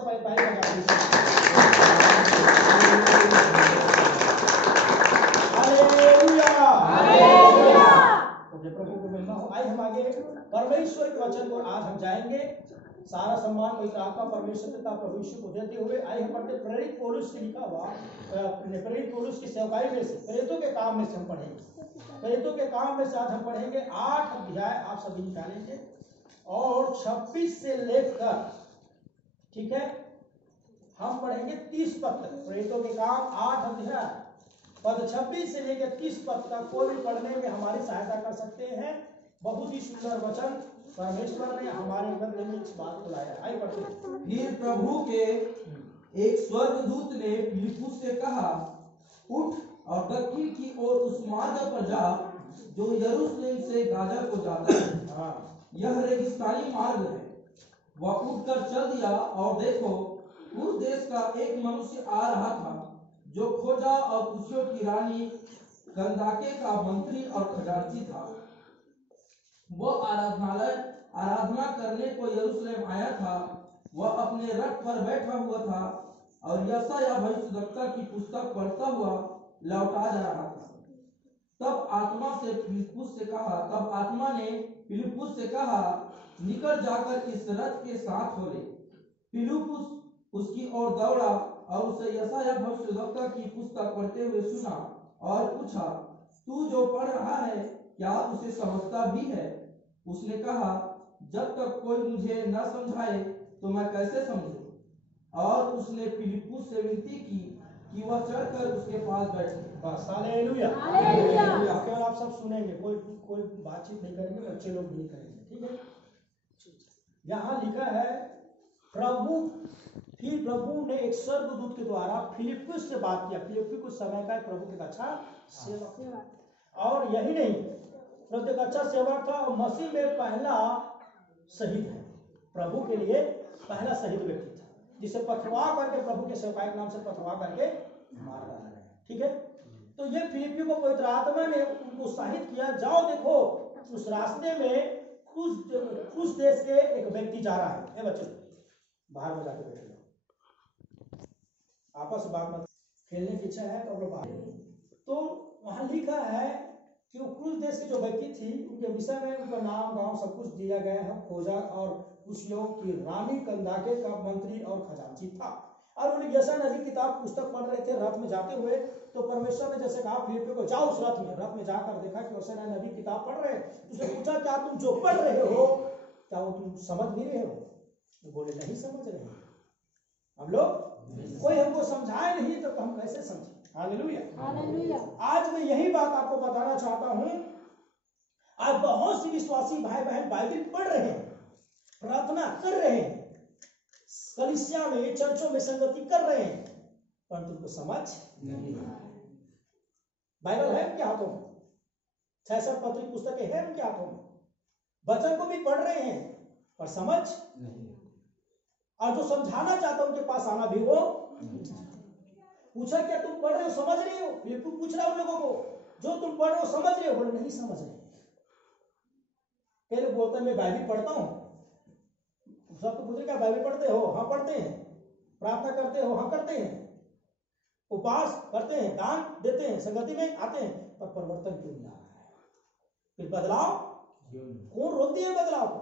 सा ताली बजा दीजिए। Hallelujah hallelujah. ओके, प्रभु को महिमा हो। आइए हम आगे परमेश्वर के वचन को आज हम जाएंगे। सारा सम्मान पवित्र आत्मा परमेश्वर तथा प्रभु यीशु को देते हुए आइए हम पढ़ते प्रेरित पौलुस से लिखा हुआ प्रेरित पौलुस की सेवकाई में से प्रेरितों के काम में से हम पढ़ेंगे। प्रेरितों के काम में से आज हम पढ़ेंगे 8 अध्याय आप सभी निकालेंगे और 26 से लेकर, ठीक है, हम पढ़ेंगे 30 पद तक। प्रेरितों के काम 8 अध्याय पद 26 से लेकर 30 पद तक कोई भी पढ़ने में हमारी सहायता कर सकते हैं। बहुत ही सुंदर वचन परमेश्वर ने हमारे मध्य में इस बात को लाया। आइए पढ़ते हैं। फिर प्रभु के एक स्वर्गदूत ने फिलिप्पुस से कहा, उठ और दक्षिण की ओर उस मार्ग पर जा जो यरूशलेम से गाजा को जाता है। यह रेगिस्तानी मार्ग है। वह उठकर चल दिया और देखो, उस देश का एक मनुष्य आ रहा था जो खोजा और कुशियों की रानी कंदाके का मंत्री और खजांची था। वह आराधना करने को यरूशलेम आया था। वह अपने रथ पर बैठा हुआ था और यशायाह भविष्यद्वक्ता की पुस्तक पढ़ता हुआ लौटा जा रहा था। तब आत्मा ने फिलिप्पुस से कहा, निकल जाकर इस रथ के साथ हो ले। फिलिप्पुस उसकी ओर दौड़ा और उसे यशायाह भविष्यद्वक्ता की पुस्तक पढ़ते हुए सुना और पूछा, तू जो पढ़ रहा है क्या उसे समझता भी है? उसने कहा, जब तक कोई मुझे न समझाए तो मैं कैसे समझूं? और उसने फिलिप्पुस से विनती की कि वह चढ़कर उसके पास बैठे। बस, हालेलुया हालेलुया। केवल आप सब सुनेंगे, कोई बातचीत नहीं करेंगे, बच्चे लोग नहीं करेंगे, ठीक है। यहाँ लिखा है प्रभु ने एक स्वर्गदूत के द्वारा फिलिप्पुस से बात किया। फिलिप्पुस कुछ समय का प्रभु के अच्छा सेवक और यही नहीं, प्रभु का अच्छा सेवक था और मसीह में पहला शहीद है। प्रभु के लिए पहला शहीद व्यक्ति था जिसे पथरवा करके प्रभु के सेवकाई के नाम से पथरवा करके मार डाला गया, ठीक है। तो ये फिलिप्पी को पवित्र आत्मा ने उनको उत्साहित किया, जाओ देखो उस रास्ते में उस देश के एक व्यक्ति जा रहा है। बच्चों बाहर में जाके बैठ जाओ, आपस में बात मत, खेलने की इच्छा है तो हम लोग बाहर। तो वहां लिखा है कि उस देश की जो व्यक्ति थी उनके विषय में उनका नाम गांव सब कुछ दिया गया है। खोजा और कुशियों की रानी कंदाके का मंत्री और खजांची था। और उन्हें यशायाह नबी किताब पुस्तक पढ़ रहे थे रथ में जाते हुए। तो परमेश्वर ने जैसे कहा फिलिप्पी को, जाओ उस रथ में जाकर देखा कि यशायाह नबी किताब पढ़ रहे हैं। उसने पूछा, क्या तुम जो पढ़ रहे हो क्या वो तुम समझ नहीं रहे हो? तो बोले, नहीं समझ रहे हैं हम लोग, कोई हमको समझाए नहीं तो हम कैसे समझे। Hallelujah hallelujah. आज मैं यही बात आपको बताना चाहता हूं। आज बहुत सी विश्वासी भाई बहन बाइबल पढ़ रहे हैं, प्रार्थना कर रहे हैं, कलीसिया में चर्चों में संगति कर रहे हैं, परंतु उनको समझ नहीं आ रहा है। बाइबल है उनके हाथों में, 66 पत्री पुस्तकें हैं उनके हाथों में, वचन को भी पढ़ रहे हैं पर समझ नहीं। और जो समझाना चाहता उनके पास आना भी वो पूछा, क्या तुम पढ़ रहे हो, समझ रहे हो? फिलिप्पुस पूछ रहा उन लोगों को, जो तुम पढ़ रहे हो समझ रहे हो? बोले, नहीं समझ रहे। पहले बोलता है मैं बाइबल पढ़ता हूं। सब तो पूछे, क्या बाइबल पढ़ते हो? हाँ पढ़ते हैं। प्रार्थना करते हो? हाँ करते हैं। उपवास करते हैं, दान देते हैं, संगति में आते हैं, पर परिवर्तन क्यों नहीं आ रहा है? फिर बदलाव कौन रोक दिए बदलाव को?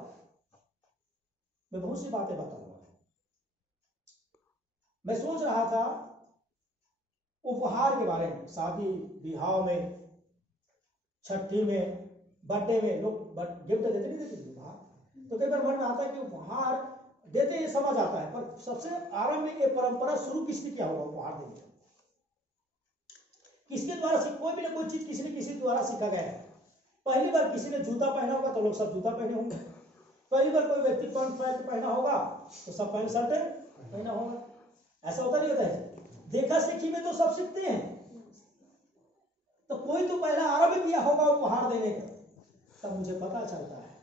मैं बहुत सी बातें बताऊंगा। मैं सोच रहा था उपहार के बारे में, शादी विवाह में, छठी में, बर्थडे में लोग गिफ्ट देते नहीं देते उपहार। तो कई बार मन में आता है कि उपहार देते ये समझ आता है, पर सबसे आरंभ में ये परंपरा शुरू किसने किया होगा? उपहार देने किसके द्वारा कोई भी ना कोई चीज किसी न किसी द्वारा सीखा गया है। पहली बार किसी ने जूता पहना होगा तो लोग सब जूता पहने होंगे। पहली बार कोई व्यक्ति पैंट पहना होगा तो सब पैंट शर्ट पहना होगा। ऐसा होता नहीं होता है? देखा सीखी में तो सब सीखते हैं। तो कोई तो पहला आरंभ किया होगा उपहार देने का, तब मुझे पता चलता है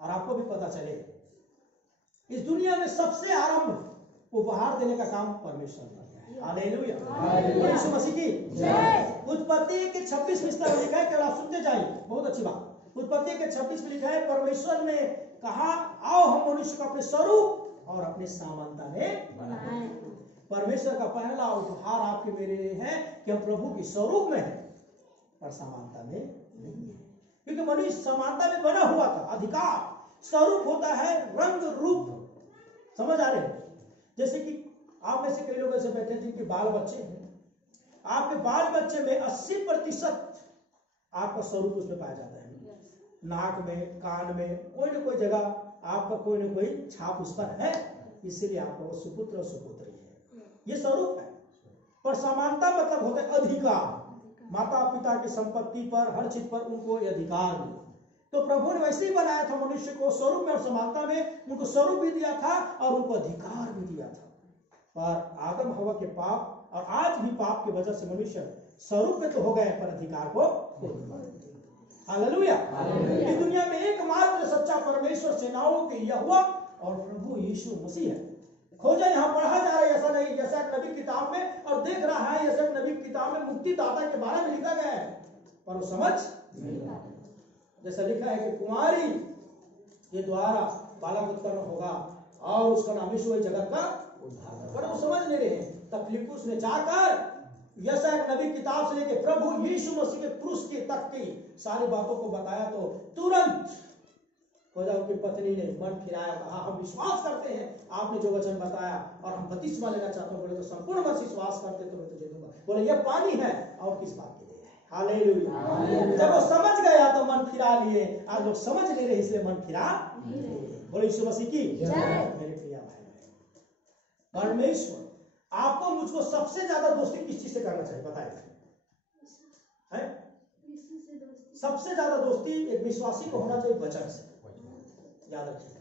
और आपको भी पता चले, इस दुनिया में सबसे आरंभ उपहार देने का काम परमेश्वर ने किया। हालेलुया, यीशु मसीह की जय। उत्पत्ति के 26 में लिखा है, केवल आप सुनते जाइए, बहुत अच्छी बात। उत्पत्ति के 26 में लिखा है, परमेश्वर ने कहा, आओ हम मनुष्य को अपने स्वरूप और अपने समानता में बनाए। परमेश्वर का पहला उपहार आपके मेरे लिए है कि हम प्रभु के स्वरूप में हैं, पर समानता में नहीं है। क्योंकि मनुष्य समानता में बना हुआ था। अधिकार स्वरूप होता है रंग रूप, समझ आ रहे हैं? जैसे कि आप में से कई लोग ऐसे बैठे जिनके बाल बच्चे हैं, आपके बाल बच्चे में 80% आपका स्वरूप उसमें पाया जाता है। नाक में, कान में, कोई ना कोई जगह आपका कोई ना कोई छाप उस पर है, इसीलिए आपका वो सुपुत्र और सुपुत्री है। ये स्वरूप है। पर समानता मतलब होता है अधिकार। माता पिता की संपत्ति पर, हर चीज पर उनको अधिकार मिला। तो प्रभु ने वैसे ही बनाया था मनुष्य को स्वरूप में और समानता में, उनको स्वरूप भी दिया था और उनको अधिकार भी दिया था। पर आदम हवा के पाप और आज भी पाप की वजह से मनुष्य स्वरूप में तो हो गए पर अधिकार को खो दिया। हालेलुया। इस दुनिया में एकमात्र सच्चा परमेश्वर सेनाओं के यहोवा और प्रभु यीशु मसीह है। खोजा यहाँ पढ़ा जा रहा है, ऐसा नहीं जैसा एक नबी किताब में, और देख रहा है जैसा एक नबी किताब में मुक्तिदाता के बारे में लिखा गया है, पर वो समझ नहीं आता। जैसा लिखा है कि कुमारी के द्वारा बालक उत्पन्न होगा और उसका नाम यीशु जगत का उद्धारकर्ता, पर वो समझ नहीं रहे। तब फिलिप्पुस ने जाकर जैसा एक नबी किताब से लेके प्रभु यीशु मसीह के क्रूस के तक की सारी बातों को बताया, तो तुरंत खोजा उनकी पत्नी ने मन फिराया, कहा हम विश्वास करते हैं आपने जो वचन बताया और हम बपतिस्मा लेना चाहते हैं। बोले तो संपूर्ण मन विश्वास करते तो मैं तुझे दूंगा। बोले ये पानी है और किस बात के लिए है। हालेलुया। जब वो समझ गया तो मन फिरा लिए। आज लोग समझ नहीं रहे इसलिए मन फिरा। बोले यीशु मसीह की मेरे प्रिय भाई, परमेश्वर आपको मुझको सबसे ज्यादा दोस्ती किस चीज से करना चाहिए बताइए? सबसे ज्यादा दोस्ती एक विश्वासी को होना चाहिए वचन से। याद रखिए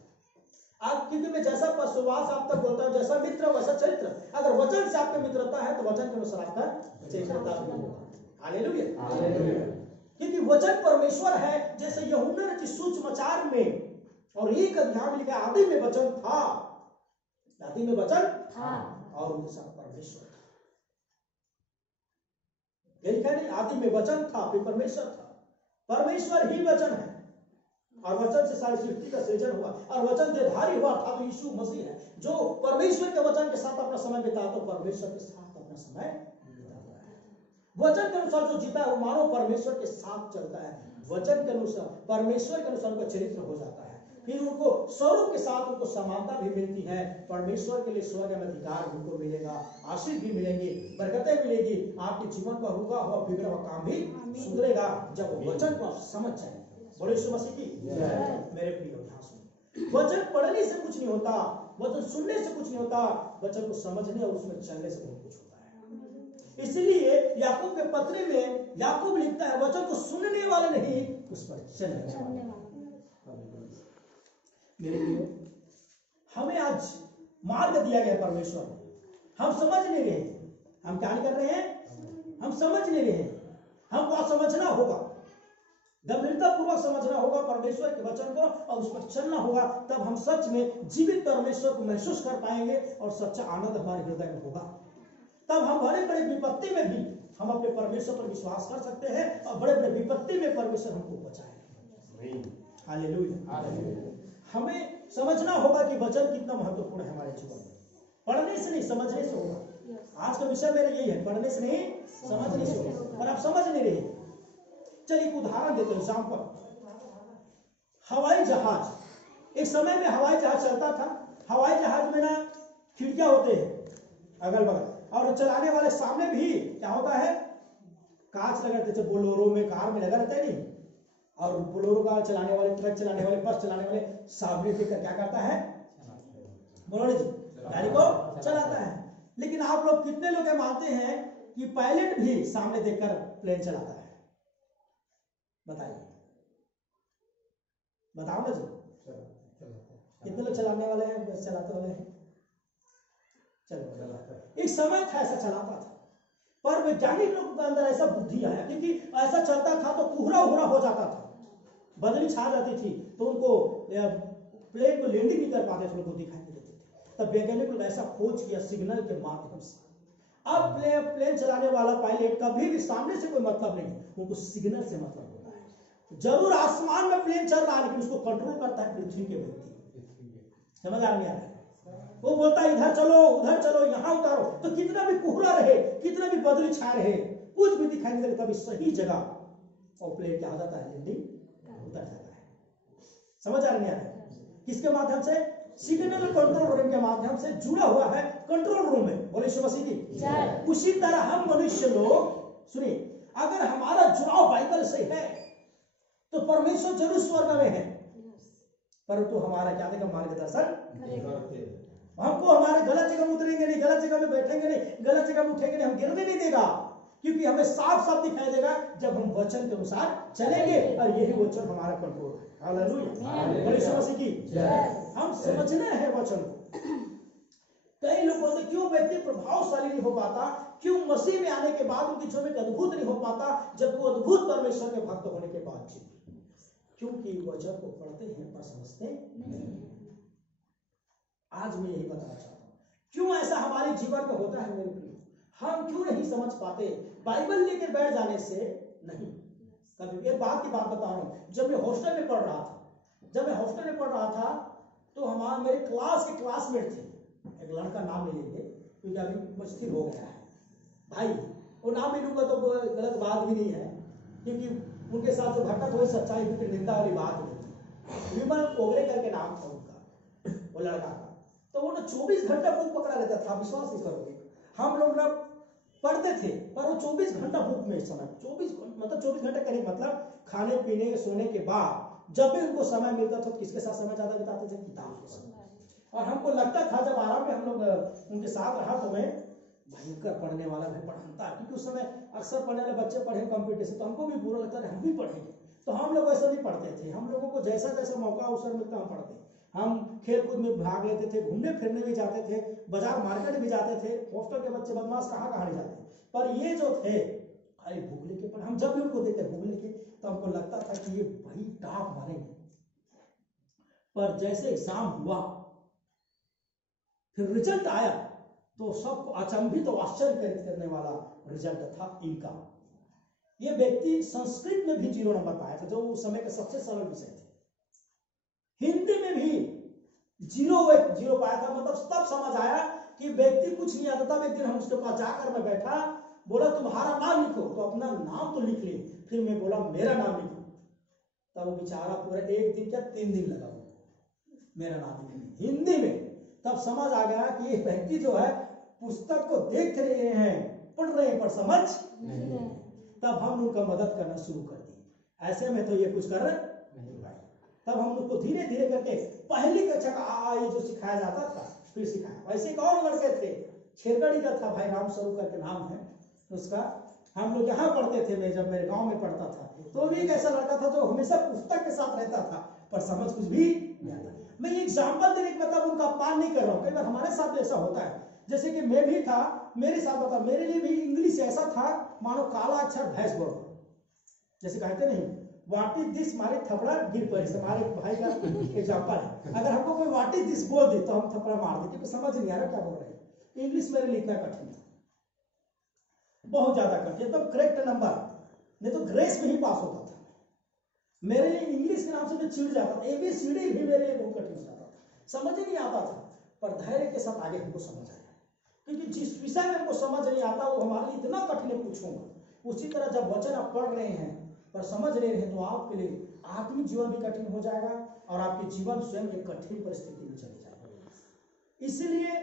आप, क्योंकि मैं जैसा पशुवास आप तक बोलता हूं, जैसा मित्र वैसा चरित्र। अगर वचन से आपका मित्रता है तो वचन के अनुसार आपका चरित्रता भी होगा। हालेलुया। क्योंकि वचन परमेश्वर है। जैसे यूहन्ना ने सुसमाचार में और एक अध्याय में लिखा, आदि में वचन था, आदि में वचन था और उनके साथ परमेश्वर था। लिखा नहीं, आदि में वचन था फिर परमेश्वर था। परमेश्वर ही वचन है और वचन से सारी सृष्टि का सृजन हुआ और वचन देहधारी हुआ था तो यीशु मसीह है, जो परमेश्वर के वचन के साथ अपना समय बिताता, तो परमेश्वर के साथ अपना समय बिताता है। वचन के अनुसार जो जीता है वो मानो परमेश्वर के साथ चलता है। वचन के अनुसार, परमेश्वर के अनुसार उनका चरित्र हो जाता है। फिर उनको स्वरूप के साथ उनको समानता भी मिलती है। परमेश्वर के लिए स्वर्ग में अधिकार उनको मिलेगा, आशीष भी मिलेंगी, बरकतें मिलेगी। आपके जीवन का रुका हुआ बिगड़ा हुआ काम भी सुधरेगा जब वचन को आप समझ जाएंगे। बोले यीशु मसीह की मेरे प्रिय ध्यान सुनिए, वचन पढ़ने से कुछ नहीं होता, वचन सुनने से कुछ नहीं होता, वचन को समझने और उसमें चलने से बहुत कुछ होता है। इसलिए याकूब के पत्र में याकूब लिखता है, वचन को सुनने वाले नहीं उस पर चलने वाले। मेरे लिए हमें आज मार्ग दिया गया परमेश्वर ने, हम समझ नहीं रहे। हम क्या कर रहे हैं? हम समझ नहीं रहे। हमको समझना होगा, गंभीरता पूर्वक समझना होगा परमेश्वर के वचन को और उस पर चलना होगा। तब हम सच में जीवित परमेश्वर को महसूस कर पाएंगे और सच्चा आनंद हमारे हृदय में होगा। तब हम बड़े बड़े विपत्ति में भी हम अपने परमेश्वर पर विश्वास कर सकते हैं और बड़े बड़े विपत्ति में परमेश्वर हमको बचाएगा। हालेलुया। हमें समझना होगा कि वचन कितना महत्वपूर्ण है हमारे जीवन में। पढ़ने से नहीं, समझने से होगा। आज का विषय मेरा यही है, पढ़ने से नहीं समझने से होगा, पर आप समझ नहीं रहे। चलिए एक उदाहरण देते हैं, एग्जाम्पल। हवाई जहाज, एक समय में हवाई जहाज चलता था। हवाई जहाज में ना खिड़कियां होते हैं अगल बगल, और चलाने वाले सामने भी क्या होता है, कांच लगा रहते। बोलोरो में, कार में लगा रहता है नहीं, और बोलोरो कार चलाने वाले, ट्रक चलाने वाले, बस चलाने वाले सामने से क्या करता है, बोलोरो जी गाड़ी को चलाता है। लेकिन आप लोग कितने लोग मानते हैं कि पायलट भी सामने देखकर प्लेन चलाता है? बताइए, बताओ ना जी, कितने लोग चलाने वाले हैं, बस चलाते वाले हैं? चलो, एक समय था ऐसा चलाता था, पर वैज्ञानिक लोगों के अंदर ऐसा बुद्धि आया, क्योंकि ऐसा चलता था तो कोहरा उहरा हो जाता था, बदली छा जाती थी, तो उनको प्लेन को लैंडिंग नहीं कर पाते थे, उनको दिखाई नहीं देते थे। तब वैज्ञानिक लोग ऐसा खोज किया सिग्नल के माध्यम से। अब प्लेन चलाने वाला पायलट कभी भी सामने से कोई मतलब नहीं, उनको सिग्नल से मतलब होता है। जरूर आसमान में प्लेन चल रहा है लेकिन उसको कंट्रोल करता है पृथ्वी के व्यक्ति। समझ आ रहा है? वो बोलता है इधर चलो उधर चलो यहाँ उतारो, तो कितना भी कोहरा रहे, कितना भी बदली छाए रहे, कुछ भी दिखाई नहीं देता, तभी सही जगह और प्लेन क्या हो जाता है, लैंडिंग उतर जाता है। समझ आ रही है? किसके माध्यम से? सिग्नल कंट्रोल रूम के माध्यम से जुड़ा हुआ है कंट्रोल रूम में। बोले यीशु मसीह की। उसी तरह हम मनुष्य लोग, सुनिए, अगर हमारा जुड़ाव बाइबल से है तो परमेश्वर जरूर स्वर्ग में है, परंतु हमारा क्या देगा, मार्गदर्शन। हमको हमारे गलत जगह में उतरेंगे नहीं, गलत जगह में बैठेंगे नहीं, गलत जगह में उठेंगे नहीं, हम गिरने नहीं देगा, क्योंकि हमें साफ साफ दिखाई देगा जब हम वचन के अनुसार चलेंगे, और यही वचन हमारा कंट्रोल है। हालेलुया, बोले यीशु मसीह की। हम समझना है वचन को। कई लोग बोलते क्यों व्यक्ति प्रभावशाली नहीं हो पाता, क्यों मसीह में आने के बाद उनकी जीवन में अद्भुत नहीं हो पाता, जब वो अद्भुत परमेश्वर के भक्त होने के बाद जी, क्योंकि वचन को पढ़ते हैं पर समझते नहीं। आज मैं यही बताना चाहता हूँ, क्यों ऐसा हमारे जीवन में होता है मेरे प्रिय, हम क्यों नहीं समझ पाते। बाइबल लेकर बैठ जाने से नहीं। कभी एक बात की बात बता रहा हूँ, जब मैं हॉस्टल में पढ़ रहा था, तो हमारे मेरे क्लास के क्लासमेट थे, एक लड़का, नाम नहीं लेंगे क्योंकि अभी मुश्किल हो गया है भाई, वो नाम नहीं लूंगा तो गलत बात भी नहीं है, क्योंकि उनके साथ जो घटना हुई सच्चाई की निंदा वाली बात नहीं। विमल कोगले करके नाम था उनका, वो लड़का का। तो वो ना 24 घंटा बुक पकड़ा रहता था, विश्वास नहीं करोगे। हम लोग ना पढ़ते थे, पर वो 24 घंटा बुक में, इस समय 24 घंटे करीब, मतलब खाने पीने सोने के बाद जब भी उनको समय मिलता था, किसके साथ समय ज्यादा बिताते थे, किताब के साथ। और हमको लगता था जब आराम में हम लोग उनके साथ रहा तो मैं भयंकर पढ़ने वाला भी पढ़ता, क्योंकि उस समय अक्सर पढ़ने वाले बच्चे पढ़े कंपटीशन, तो हमको भी बुरा लगता है हम भी पढ़ेंगे। तो हम लोग ऐसा नहीं पढ़ते थे, हम लोगों को जैसा जैसा मौका अवसर मिलता हम पढ़ते। हम खेल कूद में भाग लेते थे, घूमने फिरने भी जाते थे, बाजार मार्केट भी जाते थे। हॉस्टल के बच्चे बदमाश कहाँ नहीं जाते, पर ये जो थे अरे भूख लेके, पर हम जब भी उनको देखते भूख लेके, तो हमको लगता था कि ये भाई टॉप मारेंगे। पर जैसे एग्जाम हुआ, फिर रिजल्ट आया, तो सबको अचंभित और आश्चर्य करने वाला रिजल्ट था इनका। ये व्यक्ति संस्कृत में भी 0 नंबर पाया था, जो उस समय का सबसे सरल विषय थे। हिंदी में भी 0 पाया था। मतलब तब समझ आया कि व्यक्ति कुछ नहीं आता। तब एक दिन हम उसके पास जाकर मैं बैठा, बोला तुम्हारा नाम लिखो, तो अपना नाम तो लिख लिए, फिर मैं बोला मेरा नाम लिखो। तब वो बेचारा पूरा 1 दिन क्या 3 दिन लगा मेरा नाम लिखने हिंदी में। तब समझ आ गया कि ये व्यक्ति जो है पुस्तक को देख रहे हैं, पढ़ रहे हैं, पर समझ नहीं। तब हम उनका मदद करना शुरू कर दिए। ऐसे में तो ये कुछ कर नहीं पाए। तब हम उसको धीरे धीरे करके पहली कक्षा का आ ये जो सिखाया जाता था, फिर सिखाया। वैसे एक और लड़के थे, छेरगढ़ी का था भाई, राम स्वरूप करके नाम है उसका। हम लोग यहाँ पढ़ते थे, मैं जब मेरे गांव में पढ़ता था, तो भी एक ऐसा लड़का था जो हमेशा पुस्तक के साथ रहता था, पर समझ कुछ भी नहीं आता। मैं एग्जाम्पल देने का मतलब उनका अपमान नहीं कर रहा हूँ, कई बार हमारे साथ ऐसा होता है। जैसे कि मैं भी था, मेरे साथ बता, मेरे लिए भी इंग्लिश ऐसा था मानो काला अक्षर भैंस बोल, जैसे कहते नहीं व्हाट इज दिस, मारे थपड़ा गिर पड़े। हमारे भाई का एग्जाम्पल है, अगर हमको कोई व्हाट इज दिस बोल दे तो हम थपड़ा मार दे, क्योंकि समझ नहीं आ रहा क्या बोल रहे हैं। इंग्लिश मेरे लिए इतना कठिन है, बहुत ज्यादा कठिन, एकदम करेक्ट नंबर, नहीं तो ग्रेस में ही पास होता था। मेरे लिए इंग्लिश के नाम से मैं चिढ़ जाता था, ABCD भी मेरे लिए बहुत कठिन हो जाता था, समझ ही नहीं आता था। पर धैर्य के साथ आगे हमको समझ आया, क्योंकि जिस विषय में हमको समझ नहीं आता वो हमारे लिए इतना कठिन है पूछूंगा। उसी तरह जब वचन आप पढ़ रहे हैं पर समझ रहे हैं, तो आपके लिए आत्मिक जीवन भी कठिन हो जाएगा और आपके जीवन स्वयं एक कठिन परिस्थिति में चले जाएगा। इसलिए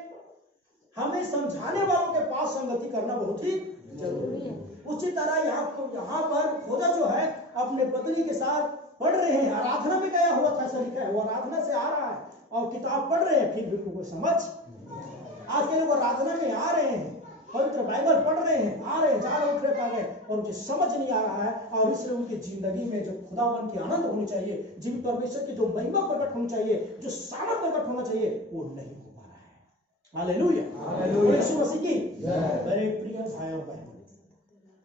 हमें समझाने वालों के पास संगति करना बहुत ही जरूरी है। उसी तरह यहाँ पर खोजा जो है अपने पत्नी के साथ पढ़ रहे हैं, आराधना में गया हुआ था, ऐसा लिखा है, वो आराधना से आ रहा है और किताब पढ़ रहे हैं, फिर भी कोई समझ। आज के लोग आराधना में आ रहे हैं, पवित्र बाइबल पढ़ रहे हैं, आ रहे हैं, जा रहे, उठ रहे, पा रहे, और उनकी समझ नहीं आ रहा है। और इसलिए उनकी जिंदगी में जो खुदावन की आनंद होनी चाहिए, जीवित परमेश्वर की जो महिमा प्रकट होनी चाहिए, जो सामर्थ प्रकट होना चाहिए, वो नहीं हो पा रहा है। हालेलुया, यीशु मसीह की। मेरे प्रिय भाई और बहन,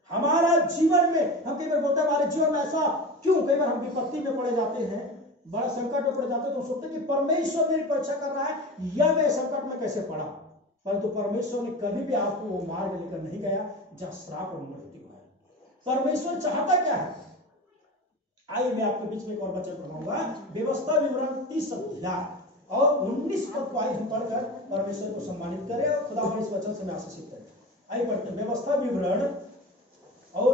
हमारा जीवन में हम कई बार बोलते हैं हमारे जीवन में ऐसा क्यों, कई बार हम विपत्ति में पड़े जाते हैं, बड़ा संकट में पड़ जाते हैं, तो सोचते हैं कि परमेश्वर मेरी परीक्षा कर रहा है या मैं संकट में कैसे पड़ा। परंतु परमेश्वर ने कभी भी आपको वो मार्ग लेकर नहीं गया जहां श्राप और मृत्यु है। परमेश्वर चाहता क्या है? आइए मैं आपके बीच में एक और वचन पढ़ाऊंगा, व्यवस्था विवरण 30 अध्याय और 19 पद को आइए हम पढ़कर परमेश्वर को सम्मानित करें और खुदा इस वचन से आशीषित करें। आइए पढ़ते हैं व्यवस्था विवरण और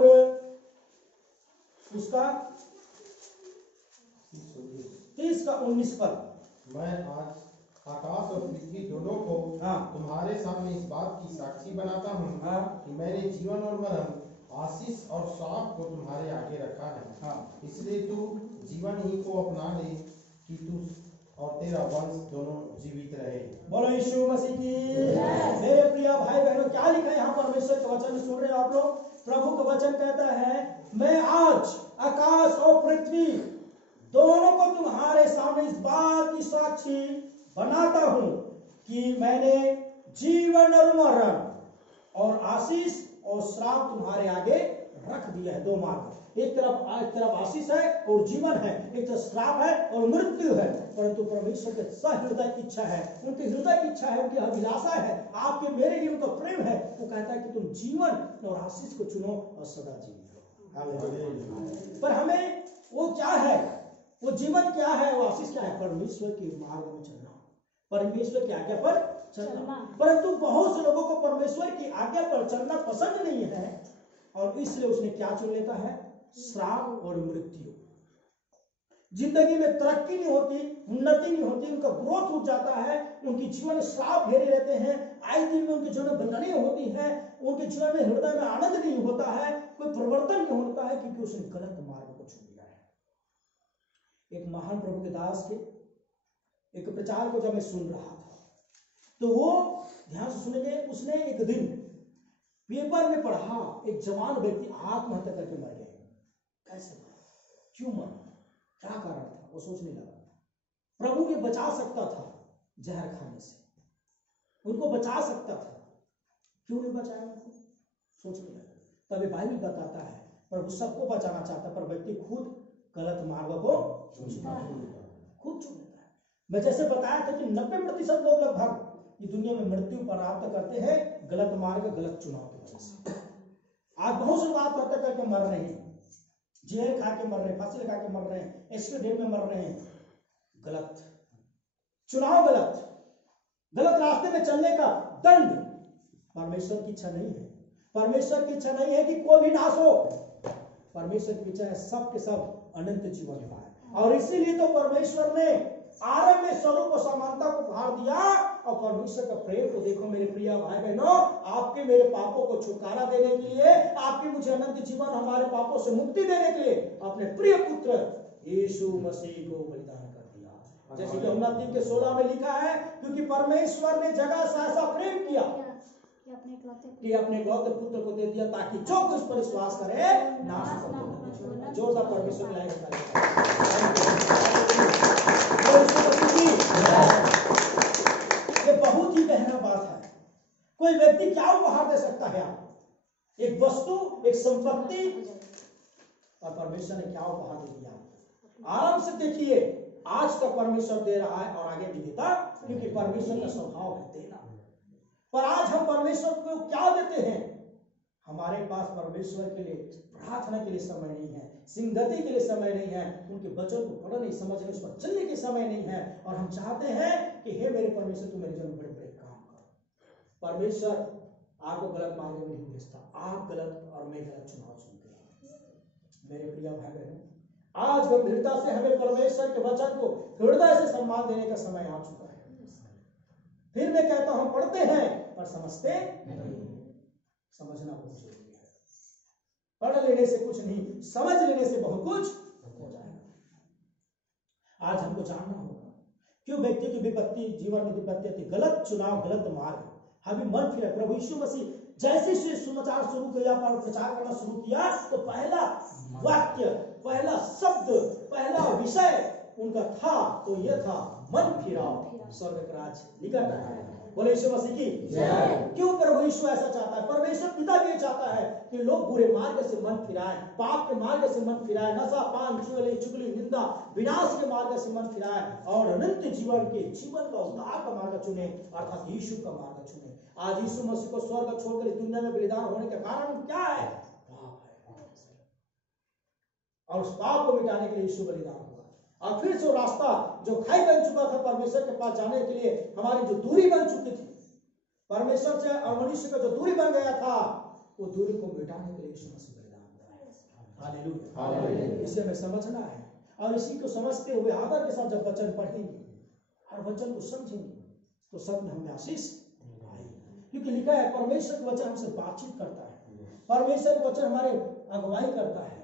उसका 30 का 19 पद। मैं आज आकाश और पृथ्वी दोनों को तुम्हारे सामने इस बात की साक्षी बनाता हूँ कि मैंने जीवन और मरण, आशीष और श्राप को तुम्हारे आगे रखा है। इसलिए तू जीवन ही को अपना ले कि तू और तेरा वंश दोनों जीवित रहे। बोलो यीशु मसीह की। मेरे प्रिय भाई बहनों, क्या लिखा है यहाँ परमेश्वर का वचन सुन रहे हो आप लोग? प्रभु का वचन कहता है, मैं आज आकाश और पृथ्वी दोनों को तुम्हारे सामने इस बात की साक्षी बनाता हूं कि मैंने जीवन और मरण और आशीष और श्राप तुम्हारे आगे रख दिया है। दो मार्ग, एक तरफ आशीष है और जीवन है, एक तरफ श्राप है और मृत्यु है। परंतु परमेश्वर के सहृदय की इच्छा है, उनके हृदय की इच्छा है, उनकी अभिलाषा है, आपके मेरे लिए उनका प्रेम है। वो कहता है कि तुम जीवन और आशीष को चुनो और सदा जीवित। पर हमें वो क्या है, वो जीवन क्या है, वो आशीष क्या है? परमेश्वर के मार्ग में चलना, परमेश्वर की आज्ञा पर चलना। परंतु बहुत से लोगों को परमेश्वर की आज्ञा पर चलना पसंद नहीं है और इसलिए उसने क्या चुन लेता है? श्राप और मृत्यु। जिंदगी में तरक्की नहीं होती, उन्नति नहीं होती, उनका ग्रोथ रुक जाता है, उनकी जीवन में श्राप घेरे रहते हैं, आए दिन में उनके जीवन में बंधनें होती हैं, उनके जीवन में हृदय में आनंद नहीं होता है, कोई परिवर्तन नहीं होता है, क्योंकि उसने गलत मार्ग को चुन लिया है। एक महान प्रभु के दास के एक प्रचार को जब मैं सुन रहा था तो वो ध्यान से सुनेंगे, उसने एक दिन पेपर में पढ़ा एक जवान व्यक्ति आत्महत्या करके मर गया। कैसे मरा, क्यों मरा, क्या कारण था? वो सोचने लगा। प्रभु ने बचा सकता था जहर खाने से, उनको बचा सकता था, क्यों नहीं बचाया उनको? सोचने लगा। तभी बाइबल बताता है प्रभु सबको बचाना चाहता, पर व्यक्ति खुद गलत मार्ग को खुद चुन लेता है। मैं जैसे बताया था कि 90% लोग लगभग ये दुनिया में मृत्यु प्राप्त करते हैं गलत मार्ग, गलत चुनाव की वजह से। आज बहुत से लोग आत्महत्या करके मर रहे हैं, जहर खा के मर रहे हैं, फांसी लगा के मर रहे हैं, एक्सीडेंट में मर रहे हैं। गलत चुनाव, गलत रास्ते में चलने का दंड परमेश्वर की इच्छा नहीं है। परमेश्वर की इच्छा नहीं है कि कोई भी नाश हो, परमेश्वर की इच्छा है सब के सब अनंत जीवन पाए। और इसीलिए तो परमेश्वर ने आरंभ में स्वरूप और समानता को फाड़ दिया और परमेश्वर का प्रेम को देखो मेरे प्रिय भाई बहनों, आपके मेरे पापों को छुटकारा देने के लिए, आपके मुझे अनंत जीवन, हमारे पापों से मुक्ति देने के लिए अपने प्रिय पुत्र यीशु मसीह को बलिदान कर दिया। जैसे कि यूहन्ना 3:16 में लिखा है, क्योंकि परमेश्वर ने जगह से ऐसा प्रेम किया कि अपने इकलौते पुत्र को दे दिया ताकि जो कुछ पर विश्वास करे नाश न हो। जोरदार परमेश्वर की ये बहुत ही गहरा बात है। कोई व्यक्ति क्या उपहार दे सकता है आपको? एक वस्तु, एक संपत्ति, और परमेश्वर ने क्या उपहार दे दिया? आराम से देखिए, आज तक परमेश्वर दे रहा है और आगे भी देता, क्योंकि परमेश्वर का स्वभाव है देना। पर आज हम परमेश्वर को क्या देते हैं? हमारे पास परमेश्वर के लिए प्रार्थना के लिए समय नहीं है, सिंगति के लिए समय नहीं है, उनके वचन को पढ़ने, समझने, उस पर चलने के समय नहीं है। और हम चाहते हैं कि हे मेरे परमेश्वर, तू मेरे जीवन में बड़े बड़े काम कर। परमेश्वर आपको गलत मार्ग में नहीं भेजता, आप गलत और मैं गलत चुनाव चुनते हैं। मेरे प्रिय भाई बहनों, आज गंभीरता से हमें परमेश्वर के वचन को हृदय से सम्मान देने का समय आ चुका है। फिर मैं कहता हूं, पढ़ते हैं पर समझते नहीं। समझना बहुत जरूरी है। पढ़ लेने से कुछ नहीं, समझ लेने से बहुत कुछ हो जाएगा। आज हमको जानना होगा क्यों व्यक्ति की विपत्ति, जीवन में विपत्ति आती, गलत चुनाव, गलत मार्ग। हमें मन फिरा। प्रभु यीशु मसीह जैसे सुसमाचार शुरू किया, प्रचार करना शुरू किया, तो पहला वाक्य, पहला शब्द, पहला विषय उनका था तो यह था, मन फिराओ, स्वर्ग का राज निकट है। बोले यीशु मसीह की जय। क्यों प्रभु यीशु ऐसा चाहता है? परमेश्वर पिता भी चाहता है कि लोग बुरे मार्ग से मन फिराएं, पाप के मार्ग से मन फिराएं, नशा, पान, चुगली, निंदा, विनाश के मार्ग से मन फिराएं और अनंत जीवन का उद्धार का मार्ग चुने, अर्थात यीशु का मार्ग चुने। आज यीशु मसीह को स्वर्ग छोड़कर इस दुनिया में बलिदान होने का कारण क्या है? पाप है। और उस पाप को मिटाने के लिए यीशु बलिदान हुआ। और फिर जो रास्ता जो खाई बन चुका था परमेश्वर के पास जाने के लिए, हमारी जो दूरी बन चुकी थी परमेश्वर से और मनुष्य का जो दूरी बन गया था, वो दूरी को मिटाने के लिए यीशु मसीह बलिदान हुआ है। हालेलुया। इसे हमें समझना है और इसी को समझते हुए आदर के साथ जब वचन पढ़ेंगे और वचन को समझेंगे तो सब में हमें आशीष आएगी। क्योंकि लिखा है परमेश्वर का वचन हमसे बातचीत करता है, परमेश्वर का वचन हमारे अगुवाई करता है।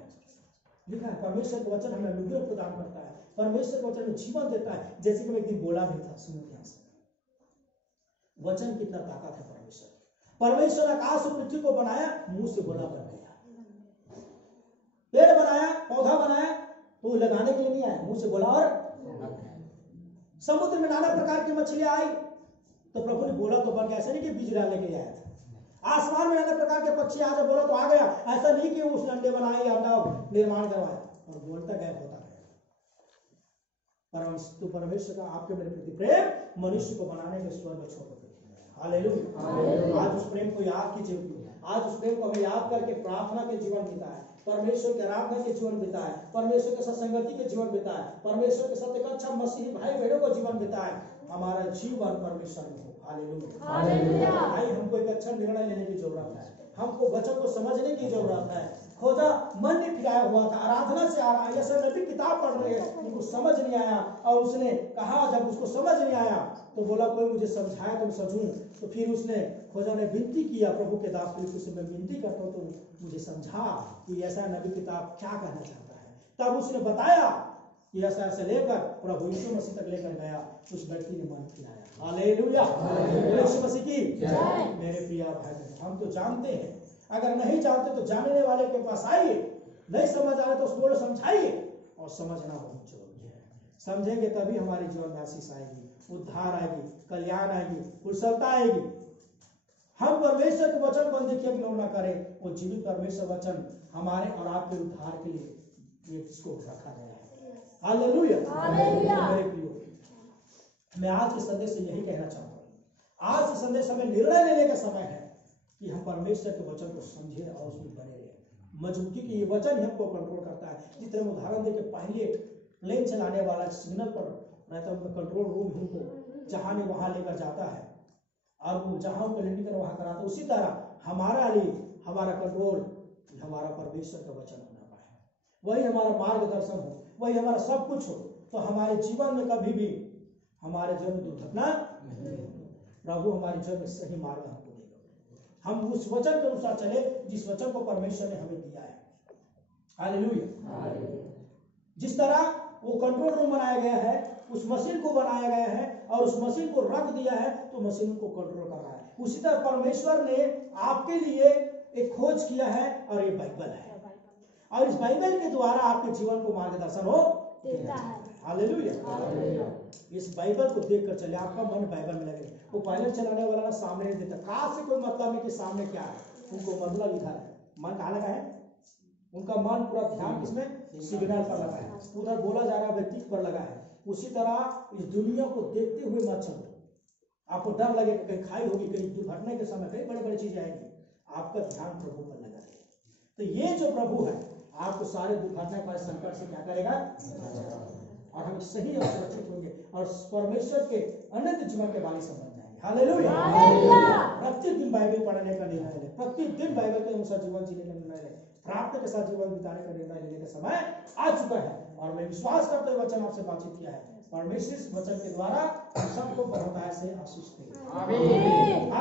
लिखा है परमेश्वर का वचन हमें अनुग्रह प्रदान करता है, परमेश्वर का वचन में जीवन देता है। जैसे कि मैं एक दिन बोला भी था, सुनो ध्यान से, वचन कितना ताकत है परमेश्वर। परमेश्वर आकाश और पृथ्वी को बनाया, मुंह से बोला बन गया। पेड़ बनाया, पौधा बनाया तो लगाने के लिए नहीं आया, मुंह से बोला और समुद्र में नाना प्रकार की मछलियां आई तो प्रभु ने बोला तो बन गया। ऐसा नहीं कि बीज डालने के लिए आया था। आसमान में नाना प्रकार के पक्षी आ बोला तो आ गया, ऐसा नहीं कि उसने अंडे बनाए, अंडा निर्माण करवाया और बोलता गया होता गया। परंतु परमेश्वर का आपके मेरे प्रति प्रेम मनुष्य को बनाने के स्वर्ग छोड़ कर हालेलुया। आज उस प्रेम को याद कीजिए, आज उस प्रेम को हमें याद करके प्रार्थना के जीवन बिताए, परमेश्वर के आराधना के जीवन बिताए, परमेश्वर के साथ संगति के जीवन बिताए, परमेश्वर के साथ एक अच्छा मसीही भाई बहनों को जीवन बिताए। हमारा जीवन परमेश्वर में हो। हालेलुया। भाई हमको एक अच्छा निर्णय लेने की जरूरत है, हमको वचन को समझने की जरूरत है। खोजा मन ने फिराया हुआ था, आराधना से आ रहा है, जैसे नबी किताब पढ़ रहे हैं, उनको समझ नहीं आया और उसने कहा, जब उसको समझ नहीं आया तो बोला कोई मुझे समझाया तो मैं समझूं। तो फिर उसने खोजा ने विनती किया प्रभु के दास फिलिप्पुस से, मैं विनती करता हूं तो मुझे समझा कि ऐसा नबी किताब क्या कहना चाहता है। तब उसने बताया कि ऐसा ऐसे लेकर प्रभु यीशु मसीह तक लेकर गया, उस व्यक्ति ने मन फिराया। हालेलुया। यीशु मसीह की जय। मेरे प्रिय भाई, हम तो जानते हैं, अगर नहीं जानते तो जानने वाले के पास आइए, नहीं समझ आ रहे तो उसको समझाइए, और समझना बहुत जरूरी है। समझेंगे तभी हमारे जीवन में आशीष आएगी, उद्धार आएगी, कल्याण आएगी, कुशलता आएगी। हम परमेश्वर के वचन को अनदेखी न करें, वो जीवित परमेश्वर वचन हमारे और आपके उद्धार के लिए इसको रखा गया है। हालेलुया। मेरे प्रियो, मैं आज के संदेश से यही कहना चाहता हूँ, आज के संदेश हमें निर्णय लेने का समय है कि हम परमेश्वर के वचन को समझे और उसमें बने रहे मजबूती की। ये वचन ही हमको कंट्रोल करता है। जिस तरह उदाहरण देके पहले प्लेन चलाने वाला सिग्नल पर रहता है, कंट्रोल रूम हमको जहां ने वहां लेकर जाता है और वो जहां को लैंडिंग कर वहां कराता है, उसी तरह हमारा लिए हमारा कंट्रोल हमारा परमेश्वर का वचन होना पाए, वही हमारा मार्गदर्शन हो, वही हमारा सब कुछ हो। तो हमारे जीवन में कभी भी हमारे जीवन में दुर्घटना नहीं, प्रभु हमारे जीवन में सही मार्ग हमको देगा। हम उस वचन के अनुसार चले जिस वचन को परमेश्वर ने हमें दिया है। हालेलुया। जिस तरह वो कंट्रोल रूम बनाया गया है, उस मशीन को बनाया गया है और उस मशीन को रख दिया है तो मशीन को कंट्रोल कर रहा है। उसी तरह परमेश्वर ने आपके लिए एक खोज किया है और ये बाइबल है, और इस बाइबल के द्वारा आपके जीवन को मार्गदर्शन हो देता है। हालेलुया। इस बाइबल को देखकर चले, आपका मन बाइबल में लगे। वो पायलट चलाने वाला ना सामने नहीं देता, कहां से कोई मतलब नहीं कि सामने क्या है, उनको मतलब इधर है। मन कहाँ लगा है? उनका मन पूरा ध्यान किसमें? सिग्नल पर लगा है, उधर बोला जा रहा व्यक्ति पर लगा है। उसी तरह इस दुनिया को देखते हुए मत चलो। आपको डर लगेगा कहीं खाई होगी, कहीं दुर्घटना के समय कई बड़ी बड़ी चीजें आएंगी, आपका ध्यान प्रभु पर लगा है। तो ये जो प्रभु है आपको सारे दुर्घटना के संकट से क्या करेगा, और हम सही और सुरक्षित होंगे और परमेश्वर के अनंत जीवन के बारे में समझ जाएंगे। हालेलुया। प्रतिदिन बाइबल पढ़ने का निर्णय ले, प्रतिदिन बाइबल के अनुसार जीवन जीने का निर्णय ले, प्रार्थना के साथ जीवन बिताने का निर्णय लेने का समय आ चुका है। और मैं विश्वास करते हुए वचन आपसे बातचीत किया है, परमेश्वर इस वचन के द्वारा सबको बहुत से आशीष दे। आमीन।